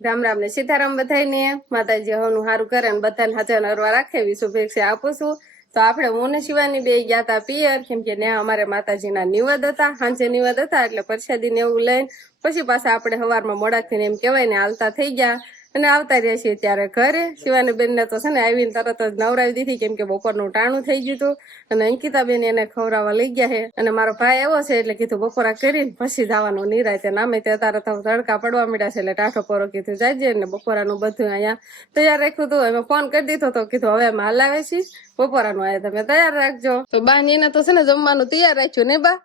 રામ રામ ને સીતારામ બધાને માતાજી હવનું સારું કરે ને બધાને હાજર નરવા રાખે એવી શુભેચ્છા આપું છું. તો આપણે હું ને શિવાની બે ગયા હતા પિયર, કેમ કે ત્યાં અમારે માતાજીના નિવેદ હતા, સાંજે નિવેદ હતા એટલે પ્રસાદી ને એવું લઈને પછી પાછા આપણે સવારમાં મોડાથી એમ કહેવાય ને હાલતા થઈ ગયા અને આવતા રહ્યા છીએ ત્યારે ઘરે. શિવાની બેન ને તો છે ને આવીને તરત જ નવરાવી દીધી, કેમ કે બપોરનું ટાણું થઈ ગયું હતું અને અંકિતા બેન એને ખવડાવવા લઈ ગયા છે અને મારો ભાઈ એવો છે એટલે કીધું બપોરા કરીને પછી જવાનું નિરાયતે. નામે તે તારે તો તડકા પડવા માંડ્યા છે એટલે ટાઢો પોરો કીધું જાજે ને બપોરાનું બધું અહીંયા તૈયાર રાખ્યું હતું. એમાં ફોન કરી દીધો તો કીધું હવે અમે હલાવે છીએ, બપોરાનું આયા તમે તૈયાર રાખજો. તો બા ને એને તો છે ને જમવાનું તૈયાર રાખ્યું ને બા,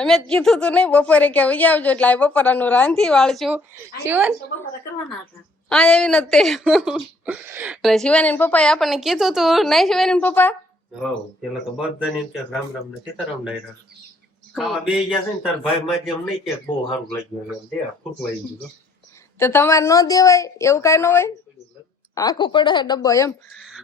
અમે જ કીધું તું નહીં બપોરે કે આવી આવજો એટલે આ બપોરાનું રાંધી વાળશું. શિવન હા એવી નથી એટલે શિવાની પપ્પા આપણને કીધું તું નહીં? શિવાની પપ્પા પેલા તો બધાને રામ રામ ને સીતારામ ડાયરા ખાવા બે ગયા છે ને તાર ભાઈ માધ્યમ નહીં કે બહુ સારું લાગ્યું દે ફૂટવાઈ ગયું તો તમારે ન દેવાય એવું કઈ ન હોય, આખું પડે છે ડબ્બો એમ.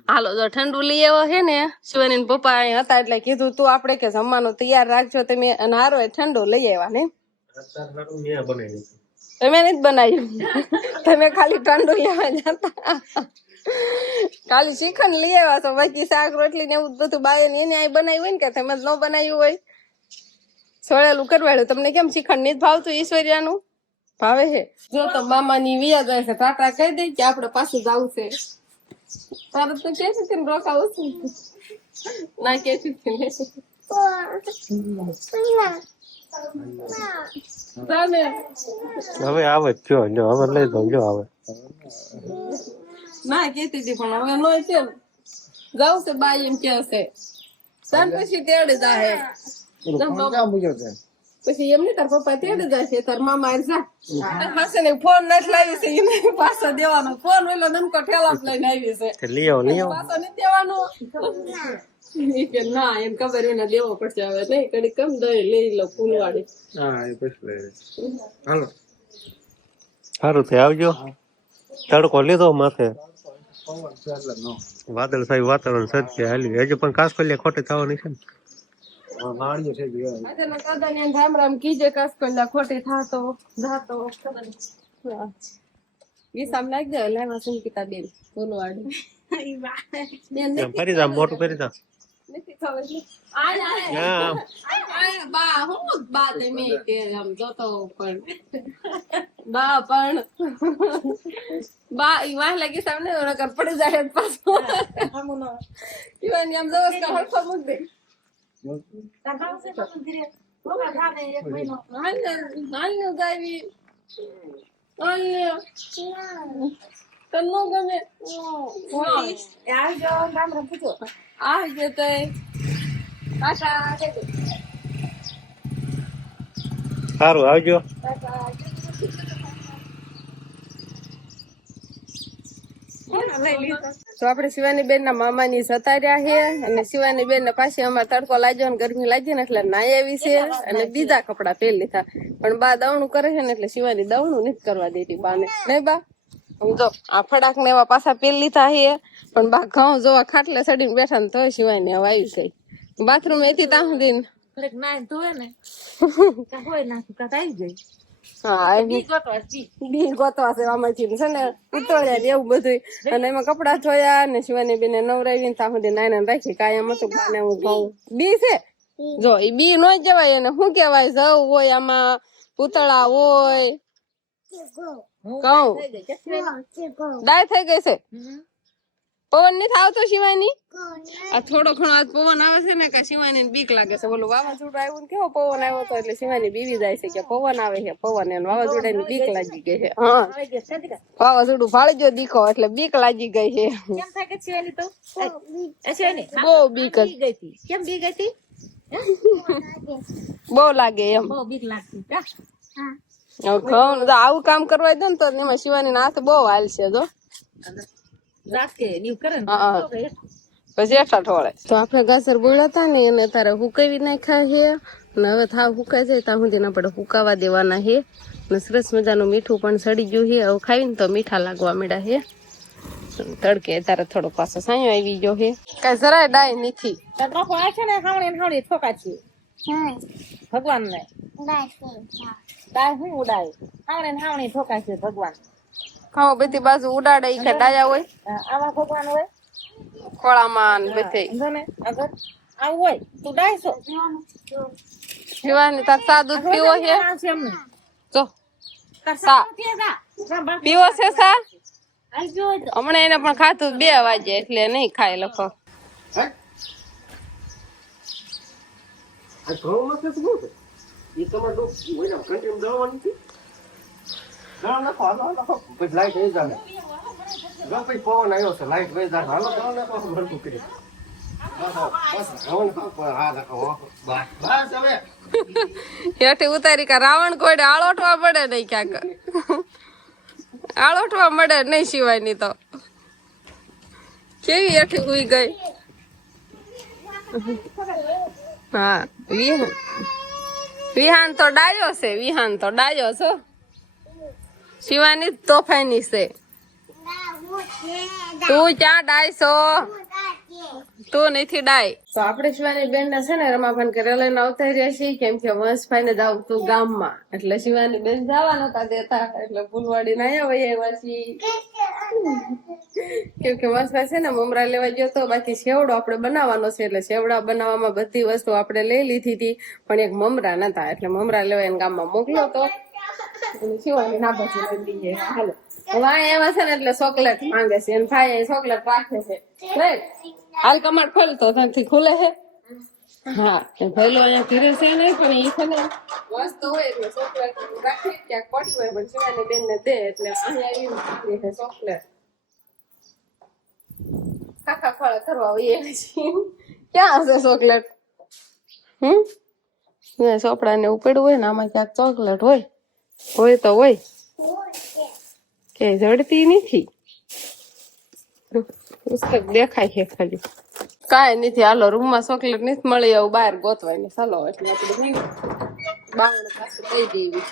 હાલો જો ઠંડુ લઈ આવ્યો છે ને શિવાની પપ્પા અહીં હતા એટલે કીધું તું આપણે કે જમવાનું તૈયાર રાખજો તમે અને હારો ઠંડુ લઈ આવ્યા ને મેં બનાવી તમે નથી બનાવ્યું તમે ખાલી ઠંડુ લેવા જતા ખાલી શ્રીખંડ લઈ આવ્યા છો, બાકી શાક રોટલી ને એવું બધું બાય એને અહીં બનાવ્યું હોય ને કે તમે જ ન બનાવ્યું હોય, સોળેલું કરવાડ્યું. તમને કેમ શ્રીખંડ નહીં ભાવતું? ઈશ્વર્યાનું ભાવે છે. જો તો મામાની વિયા જાય છે, ટાટા કહી દે કે આપડે પાછું જવું છે. તારે તો કે છે ને રોકાવું છે ના કે છે હવે આવે જો હવે લઈ દઉં જો આવે ના કેતી હતી પણ હવે નો છે જાવ છે બાઈ એમ કે છે તાર પછી તેડે જાય પછી એમ ને તાર પપ્પા તેડે જાય છે તાર મામા જા પાસે ને ફોન નથી લાવી છે એને પાછો દેવાનો ફોન ઓલો નમકો ઠેલા લઈને આવી છે લઈ આવો પાછો નથી દેવાનો કે ના એમ ખબર એને દેવો પડશે હવે નહીં કડી કમ દઈ લઈ લો ફૂલવાડી. હા એ પછી હાલો સારું થઈ આવજો. તડકો લીધો માથે વાદળ સાહેબ વાતાવરણ સજ્જે હાલ્યું હજુ પણ કાસકોલિયા ખોટે થવાની છે ને રામ રામ કીજે કાસકોલિયા ખોટી થાતો જાતો ગીસામ નાખ દે લેવા સંકિતા બેન ફૂલવાડી ફરી જા મોટું કરી જા નથી ખબર બા હું બા તમે કે આમ જોતો પણ બા પણ બા ઈ વાહ લાગી સામને નકર પડી જાય પાછો ઈવાન આમ જોસ કે હળફો મુક દે હાલ ગાવી તન્નો ગમે યાર જો નામ રખજો આ જતે પાછા જતે સારું આવજો. તો આપણે શિવાની બેન ના મામાની જતા રહ્યા છે અને શિવાની બેન ને પાછી અમારે તડકો લાગ્યો ને ગરમી લાગી ને એટલે નાઈ આવી છે અને બીજા કપડા પહેરી લીધા. પણ બા દવણું કરે છે ને એટલે શિવાની દવણું નથી કરવા દેતી બાને, નહીં બા? જો આ ફડાક ને એવા પાછા પહેરી લીધા છે પણ બા ઘઉં જોવા ખાટલે ચડીને બેઠા ને તો શિવાની હવે આવી ગઈ બાથરૂમ એથી ત્યાં સુધી ગોતવા છે આમાંથી છે ને ઉતળ્યા એવું બધું અને એમાં કપડા ધોયા ને શિવાની બેને નવરાવી ત્યાં સુધી નાઈને રાખી કાયમ હતું બાને હું ઘઉં બી છે જો એ બી નો જવાય એને શું કેવાય જવું હોય આમાં પૂતળા હોય ઘઉં ડાય થઈ ગઈ છે. પવન નથી આવતો શિવાની? આ થોડો ઘણો આજ પવન આવે છે ને કે શિવાની ને બીક લાગે છે. બોલું વાવાઝોડું આવ્યું ને કેવો પવન આવ્યો હતો એટલે શિવાની બીવી જાય છે કે પવન આવે છે પવન એને વાવાઝોડા ની બીક લાગી ગઈ છે. હા વાવાઝોડું ભાળી ગયો દીખો એટલે બીક લાગી ગઈ છે. બહુ બીક કેમ બીક હતી બહુ લાગે એમ આવું કામ કરવા દે ને તો એમાં શિવાની ના હાથ બહુ હાલ છે જો પછી એટલા ઠોળે. તો આપડે ગાજર બોળ્યા હતા ને એને તારે હુકાવી નાખ્યા છે અને હવે થાવ હુકાઈ જાય ત્યાં સુધી આપણે હુકાવા દેવાના છે અને સરસ મજાનું મીઠું પણ સડી ગયું છે. હવે ખાવીને તો મીઠા લાગવા માંડ્યા છે. તડકે તારે થોડો પાછો સાયો આવી ગયો છે કઈ જરાય ડાય નથી ભગવાન ને તાર શું ઉડાય હાવણે ને હાવણે ઠોકાય છે ભગવાન ખાઓ બધી બાજુ ઉડાડે ઈ કે ડાયા હોય આવા ભગવાન હોય ખોળામાં ને બધે સમજો ને અગર આવું હોય તું ડાયસો પીવાની તાર સા દૂધ પીવો છે એમને જો તાર સા સા પીવો છે સા આવજો હમણાં એને પણ ખાધું 2 વાગે એટલે નહીં ખાય લખો આ ઘઉં નથી શું છે? ઈ તમારે તો હોય ને કંટીન્યુ દળવાનું છે. દળ નાખો, હાલો, હાલો. પછી લાઈટ વહી જાને. જો પછી પવન આવ્યો છે, લાઈટ વહી જાને. હાલો, દળ નાખો, ભરતું કરી. બસ, ઘઉં નાખો, હા, નાખો, હો. બસ, હવે. હેઠે ઉતારી કા રાવણ કોઈને આળોટવા પડે નહીં ક્યાંક આળોટવા મળે નહીં સિવાયની તો કેવી હેઠે ઉઈ ગઈ હા વિહાન તો ડાયો છે વિહાન તો ડાયો છો શિવાની તોફાની છે તું ક્યાં ડાય છો તું નથી ડાય તો આપણે શિવાની બેન ના છે ને રમાભાન ઘરે લઈને આવતા રહ્યા છીએ કેમ કે વંશભાઈ ને જાવ તું ગામમાં એટલે શિવાની બેન જવા નતા દેતા એટલે ફૂલવાડી ના આવ્યા છીએ કેમ કે વંશભાઈ છે ને મમરા લેવા ગયો તો બાકી સેવડો આપણે બનાવવાનો છે એટલે સેવડા બનાવવામાં બધી વસ્તુ આપણે લઈ લીધી હતી પણ એક મમરા નતા એટલે મમરા લેવા એને ગામમાં મોકલ્યો તો શિવાની ના પછી લઈ દઈએ હાલો હવે એમાં છે ને એટલે ચોકલેટ માંગે છે એને ભાઈ ચોકલેટ રાખે છે હાલ કમાડ ખોલતો ત્યાંથી ખુલે છે હા પહેલો અહીંયા ઘરે છે ને પણ ઈ છે ને મસ્ત હોય એટલે ચોકલેટ રાખી ક્યાંક પડી હોય પણ શિવાની બેન ને દે એટલે અહીંયા આવી છે ચોકલેટ ખાખા ખોળા કરવા હોય પછી ક્યાં હશે ચોકલેટ ચોપડા ને ઉપડ્યું હોય ને આમાં ક્યાંક ચોકલેટ હોય તો હોય કે જડતી નથી પુસ્તક દેખાય છે ખાલી કાંઈ નથી હાલો રૂમમાં ચોકલેટ નથી મળી આવું બહાર ગોતવાય ને ચાલો એટલે આપણે બાવણ પાસે દઈ દેવી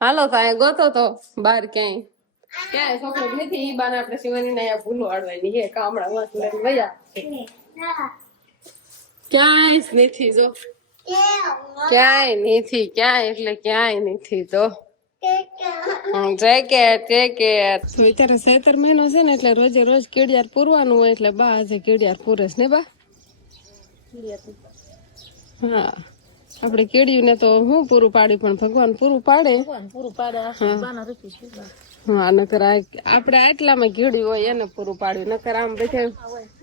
હાલો તો અહીંયા ગોતો તો બહાર ક્યાંય ચોકલેટ નથી ઈ બાને આપણે શિવાની ને અહીંયા ભૂલો આડવાની હે કામડા વાસ લઈને વયા ક્યાંય જ નથી જો ક્યાંય નથી ક્યાંય નથી તો જેકેટ તો અત્યારે સૈતર મહિનો છે ને એટલે રોજે રોજ કીડિયાર પૂરવાનું હોય એટલે બા આજે કીડિયાર પૂરે છે ને બા હા આપણે કીડિયું ને તો હું પૂરું પાડી પણ ભગવાન પૂરું પાડે હા નકર આપણે આટલામાં કીડ્યું હોય એને પૂરું પાડ્યું નકર આમ બધે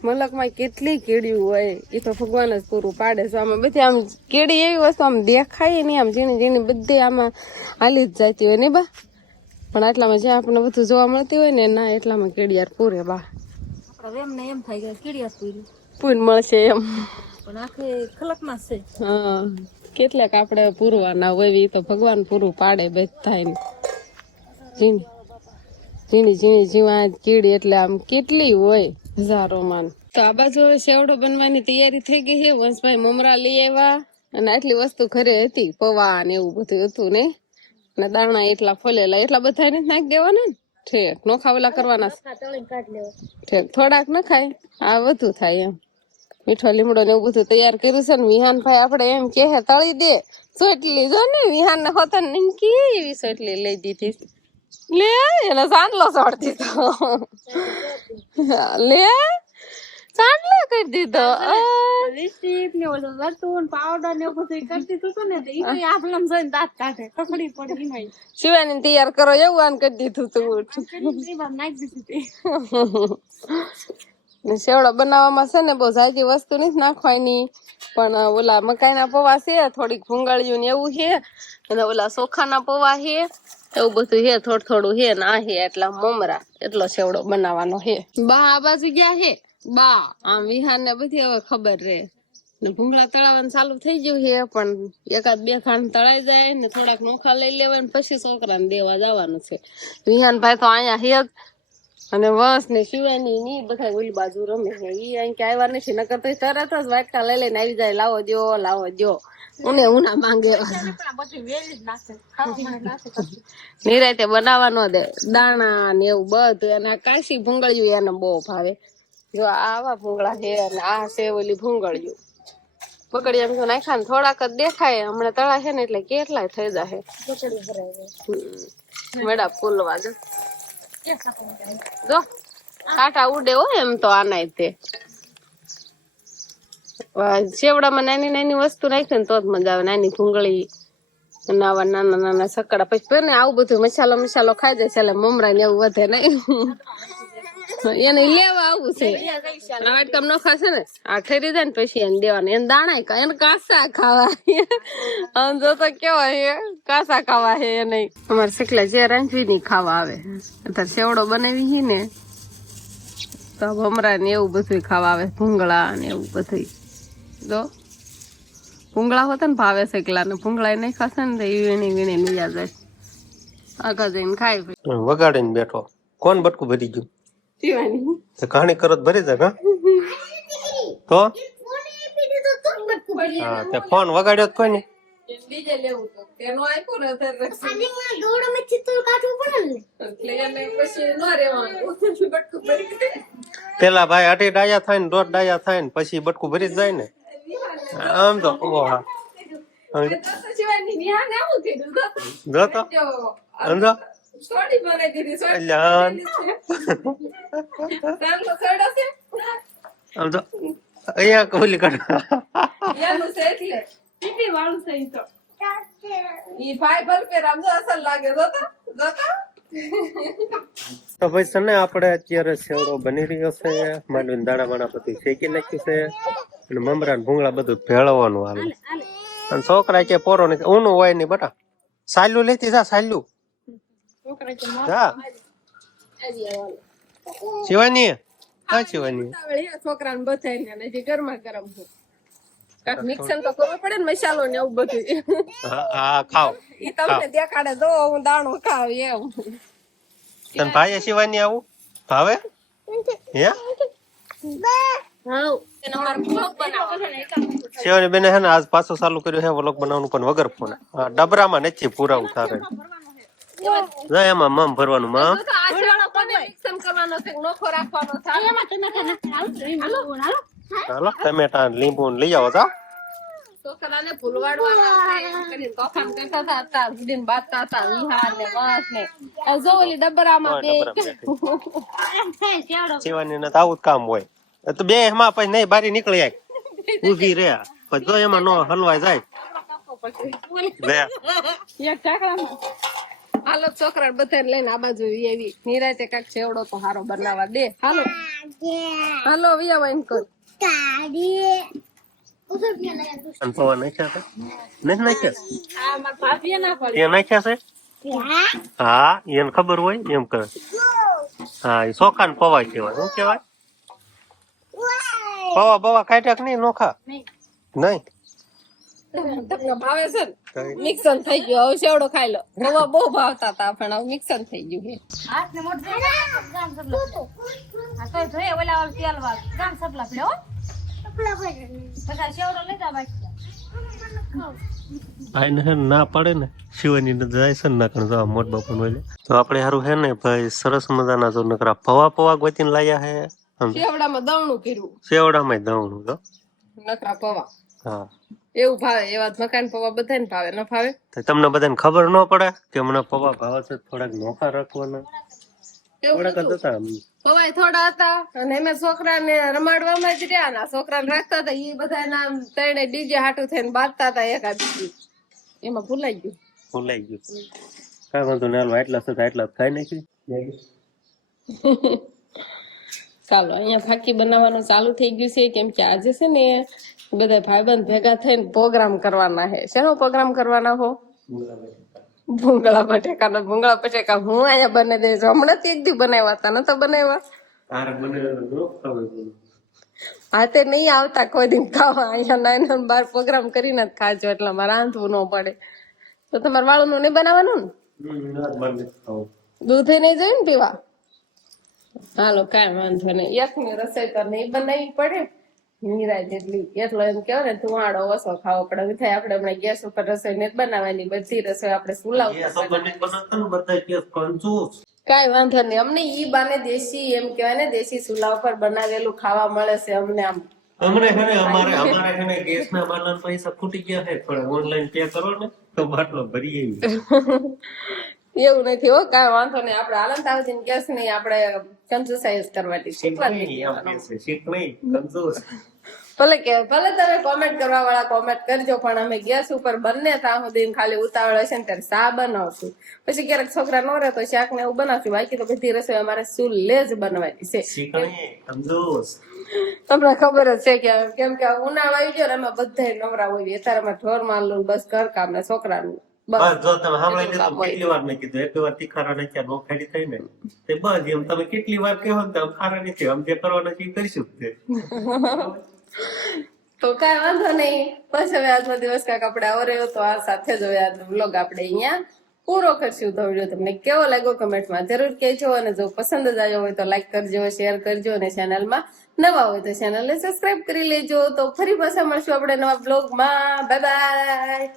મલકમાં કેટલી કીડ્યું હોય એ તો ભગવાન જ પૂરું પાડે છે આમાં બધી આમ કીડી એવી વસ્તુ આમ દેખાય નહીં આમ ઝીણી ઝીણી બધી આમાં હાલી જ જતી હોય ને બા પણ આટલામાં જે આપણને બધું જોવા મળતી હોય ને ના એટલામાં કીડિયાર પૂરે બા એમ થાય કે કીડિયાર પૂરી પૂન મળશે એમ પણ આખે ખલકમાં છે હા કેટલાક આપણે પૂરવાના હોય તો ભગવાન પૂરું પાડે બધાય ને ઝીણી ઝીણી ઝીણી જીવા કીડી એટલે આમ કેટલી હોય હજારો માન તો આ બાજુ સેવડો બનવાની તૈયારી થઈ ગઈ છે વંશભાઈ મમરા લઈ આવ્યા અને આટલી વસ્તુ ઘરે હતી પૌવા ને એવું બધું હતું ને અને દાણા એટલા ફોલેલા એટલા બધા ને નાખી દેવાના ને ઠેક નોખા ઓલા કરવાના ઠેક થોડાક ન ખાય આ વધુ થાય એમ મીઠો લીમડો ને એવું બધું તૈયાર કર્યું છે ને વિહાન ભાઈ આપડે એમ કે તળી દે સોટલી જો ને વિહાન ને હોતા ને કેવી સોટલી લઈ દીધી લે એને સાંડલો સોડતી તો લે સાંડલો કરી દીધો લિપસ્ટિક ને ઓલું વર્તુળ પાવડર ને એવું બધું કરતી તું ને તો ઈ આપણે જોઈને દાંત કાઢે કકડી પડી નહીં શિવાની તૈયાર કરો એવું આન કરી દીધું તું નાખી દીધી સેવડો બનાવવામાં છે ને બહુ જાજી વસ્તુ નથી નાખવાની પણ ઓલા મકાઈના પૌવા છે થોડીક ભૂંગળિયું ને એવું છે અને ઓલા ચોખાના પૌવા છે એવું બધું છે થોડું હે ને આ હે એટલા મમરા એટલો સેવડો બનાવવાનો હે બા આ બાજુ ગયા હે બા આમ વિહાન ને બધી હવે ખબર રે ને ભૂંગળા તળાવવાનું ચાલુ થઈ ગયું છે પણ એકાદ બે ખાંડ તળાઈ જાય ને થોડાક નોખા લઈ લેવાય ને પછી છોકરાને દેવા જવાનું છે વિહાન ભાઈ તો અહીંયા હે અને વંશ ને શિવાની ની બધા ઓલી બાજુ રમે છે ઈ અહીં કે આવ્યા નથી નકર તો તરત જ વાટકા લઈ લઈને આવી જાય લાવો દો ઉને ઉના માંગે નિરાતે બનાવવાનો દે દાણા ને એવું બધું અને કાશી ભૂંગળિયું એને બહુ ભાવે જો આવા ભૂંગળા છે અને આ છે ઓલી ભૂંગળિયું બકડી એમ તો નાખ્યા ને થોડાક જ દેખાય હમણાં તળા છે ને એટલે કેટલાય થઈ જાય મેડા ફૂલવા જો કાંટા ઉડે હોય એમ તો આનાય તે શેવડામાં નાની નાની વસ્તુ નાખી ને તો જ મજા આવે નાની ભૂંગળી નાવા નાના નાના સકડા પછી ને આવું બધું મસાલો ખાઈ જાય એટલે મમરા ને એવું વધે નહીં એને લેવા આવું છે વાટકામ નો ખાશે ને આ ઠરી જાય ને પછી એને દેવાના એને દાણા એને કાસા ખાવા આમ જો તો કેવા છે કાસા ખાવા છે એ નહીં અમારે શીખલા જે રાંધવી ની ખાવા આવે અત્યારે સેવડો બનાવી હી ને તો ભમરા ને એવું બધું ખાવા આવે ભૂંગળા ને એવું બધું જો ભૂંગળા હોતા ને ભાવે શેકલા ને ભૂંગળા નહીં ખાશે ને તો વીણી વીણી નીયા જાય આગળ જઈને ખાય વગાડીને બેઠો કોણ બટકું ભરી ગયું પીવાની કહાણી કરો તો ભરી જાય તો હા તે ફોન વગાડ્યો તો કોઈ નહીં બીજે લેવું તો તેનો આપ્યો ને એટલે એને પછી ન રહેવાનું બટકું ભરી પેલા ભાઈ અઢી ડાયા થાય ને 1.5 ડાયા થાય ને પછી બટકું ભરી જ જાય ને આમ તો શિવાની નિહાને આવું કીધું જો તો સમજો સોડી બનાવી દીધી સોડી અલ્યા આમ તો અહીંયા કોલી કાઢ એનું છે એટલે પીપી વાળું છે ઈ તો ઈ ભાઈ ભર કે રામજો અસલ લાગે જોતા તો ભાઈ છે ને આપણે અત્યારે સેવડો બની રહ્યો છે માંડવીને દાણા વાણા બધું શેકી નાખ્યું છે અને મમરા ને ભૂંગળા બધું ભેળવવાનું હાલે અને છોકરા કે પોરો ને ઊનું હોય નહીં બટા સાલ્યું લેતી જા સાલ્યું જા શિવાની હા શિવાની છોકરાને બધાય ને હજી ગરમા ગરમ છે કાક મિક્સર તો કરવું પડે ને મસાલો ને એવું બધું હા ખાવ ઈ તમને દેખાડે તો હું દાણો ખાવ એમ તને ભાઈ શિવાની આવું ભાવે હે શિવાની બેને હે ને આજ પાછું ચાલુ કર્યું હે વ્લોગ બનાવવાનું પણ વગર ફોન ડબરામાં નથી પૂરાવું થાય જાય એમાં મમ ભરવાનું મમ મિક્સર કરવાનો છે નોખો રાખવાનો છે હાલો ટમેટા લીંબુ લઈ આવો જા છોકરાને ભૂલવાડવાના છે એમ કરીને તોફાન કરતા હતા સુધીને બાંધતા હતા વિહાર ને વાસ ને જો ઓલી ડબરામાં બે શિવાની ને તો આવું જ કામ હોય તો બે એમાં પછી નહીં બારી નીકળી જાય ઊભી રે પછી જો એમાં નો હલવાઈ જાય લે હાલો છોકરા બધાને લઈને આ બાજુ એવી નિરાતે કાક છેવડો તો હારો બનાવવા દે હાલો હાલો વિયા એમ કર અને પવા નાખ્યા છે નથી નાખ્યા ભાભી ના પડે એ નાખ્યા છે હા એને ખબર હોય એમ કરે હા એ ચોખા ને પવા કહેવાય શું કહેવાય પવા બવા કાઢ્યા કે નહીં નોખા નહીં તમને ભાવે છે ને મિક્સર થઈ ગયું હવે સેવડો ખાઈ લો રવા બહુ ભાવતા હતા પણ હવે મિક્સર થઈ ગયું છે હાથ ને મોઢ ગામ સબલા આ તો જોઈએ ઓલા વાળ તેલ વાળ ગામ સબલા પડે હો બધા શેવડો લઈ જા બાકી આઈને હે ના પડે ને શિવાની ને જાય છે ને નાકણ જો મોટ બાપુ હોય તો આપણે હારું હે ને ભાઈ સરસ મજાના જો નકરા પવા ગોતીને લાયા હે સેવડામાં દવણું કર્યું સેવડામાં દવણું જો નકરા પવા હા એવું ભાવે એવા મકાન પવા બધાને ભાવે ન ભાવે તો તમને બધાને ખબર ન પડે કે હમણાં પવા ભાવે છે થોડાક નોખા રાખવાના થોડાક જ હતા પવાય થોડા હતા અને એમ છોકરાને રમાડવામાં જ રહ્યા ને છોકરાને રાખતા હતા એ બધા ના ત્રણે ડીજે હાટું થઈને બાંધતા હતા એકાદ એમાં ભૂલાઈ ગયું ભૂલાઈ ગયું કઈ વાંધો નહીં હાલો એટલા થતા એટલા ખાઈ નાખી ચાલો અહીંયા ફાકી બનાવવાનું ચાલુ થઈ ગયું છે કેમ કે આજે છે ને બધા ભાઈબંધ ભેગા થઈને પ્રોગ્રામ કરવાના છે શેનો પ્રોગ્રામ કરવાના હો ભૂંગળા બટેકા હું અહીંયા બને દઈશ હમણાં જ એક દી બનાવ્યા હતા નતો બનાવ્યા હા તે નહીં આવતા કોઈ દિન ખાવા અહીંયા નાના બાર પ્રોગ્રામ કરીને જ ખાજો એટલે મારે રાંધવું ન પડે તો તમારે વાળું નું નહીં બનાવવાનું ને દૂધે નહીં જોયું ને પીવા હાલો કાંઈ વાંધો નહીં એકની રસોઈ તો નહીં બનાવવી પડે નિરાય જેટલી એટલો એમ કેવાય ને ધુવાડો ઓછો ખાવો પડે થાય આપડે હમણાં ગેસ ઉપર રસોઈ નથી બનાવવાની બધી રસોઈ આપણે ચૂલા કઈ વાંધો નહીં અમને ઈ બાને દેશી એમ કેવાય ને દેશી ચૂલા ઉપર બનાવેલું ખાવા મળે છે અમને આમ હમણાં છે ને અમારે છે ને ગેસના બાટલાના પૈસા ખૂટી ગયા છે, પણ ઓનલાઈન પે કરો ને તો બાટલો ભરી આવી. એવું નથી હો, કાંઈ વાંધો નહીં. આપણે આનંદ આવતી ગેસ નહીં, આપણે કંજુસાઈઝ કરવાની શીખવાની. શીખ નહીં, કંજૂસ. ભલે તમે કોમેન્ટ કરવા વાળા કોમેન્ટ કરજો, પણ અમે ગેસ ઉપર બંને ત્યાં સુધી ખાલી ઉતાવળ હશે ને ત્યારે શા બનાવશું. પછી ક્યારેક છોકરા ન રહે તો શાક ને એવું બનાવશું, બાકી તો બધી રસોઈ અમારે ચૂલે જ બનવાની છે. શીખ નહીં, કંજૂસ. તમને ખબર જ છે કે કેમ કે ઉનાળો આવી ગયો ને એમાં બધા નવરા હોય, અત્યારે અમે ઢોર મારલું બસ ઘર કામ ને છોકરાનું બસ જો તમે સાંભળી લીધું, કેટલી વાર મેં કીધું, એક વાર તીખારા નાખ્યા નો ખાડી થઈ ને તે બસ એમ તમે કેટલી વાર કહો ને આમ ખારા નથી, આમ જે કરવાના છે એ કરીશું જ તે. તો કઈ વાંધો નહીં. બસ હવે આજનો દિવસ કાંઈક આપણે આવો રહ્યો, તો આ સાથે જ હવે આજનો વ્લોગ આપણે અહીંયા પૂરો કરશું. તો વિડીયો તમને કેવો લાગ્યો કમેન્ટમાં જરૂર કહેજો, અને જો પસંદ જ આવ્યો હોય તો લાઈક કરજો, શેર કરજો, અને ચેનલમાં નવા હોય તો ચેનલને સબસ્ક્રાઇબ કરી લેજો. તો ફરી પાછા મળશું આપણે નવા બ્લોગમાં. Bye bye.